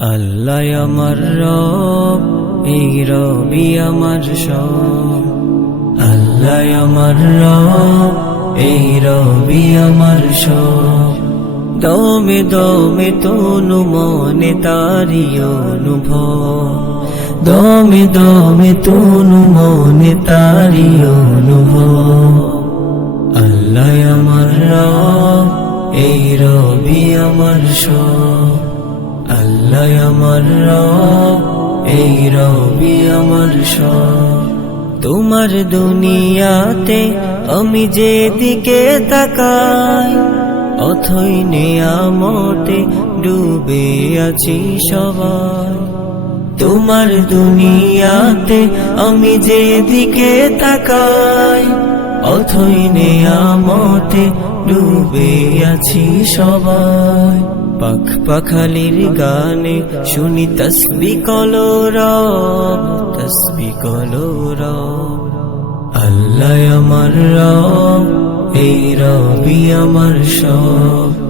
আল্লাহ আমার রব, এই রবি আমার সব। আল্লাহ আমার রব, এই রবি আমার সব। দমে দমে তনু মনে তারি অনুভব, দমে দমে তনু মনে তারি অনুভব। আল্লাহ আমার রব, এই রবি আমার সব। আল্লাহ আমার রব, এই রবি আমার সব। তোমার দুনিয়াতে আমি যেদিকে তাকাই, অথই নিয়ামতে ডুবে আছি সবাই। তোমার দুনিয়াতে আমি যেদিকে তাকাই, অথই নিয়ামতে ডুবে আছি সবাই। পাখ পাখালির গানে শুনি তসবিহ কলো রব, তসবিহ কলো রব। আল্লাহ আমার রব, এই রবি আমার সব।